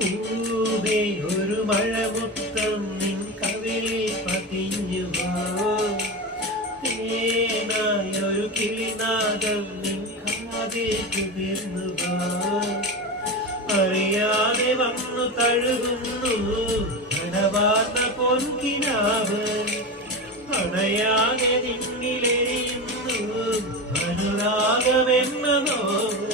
പൂവേ ഒരു മഴമുത്തം നിൻ കവിളിൽ പതിഞ്ഞുവാ, തേനായൊരു കിളിനാദം നിൻ കാതിൽ കുതിർന്നുവാ. അറിയാതെ വന്നു തഴുകുന്നു നനവാർന്ന പൊൻകിനാവ്, അണയാതെ നിന്നിലെരിയുന്നു അനുരാഗമെന്ന നോവ്.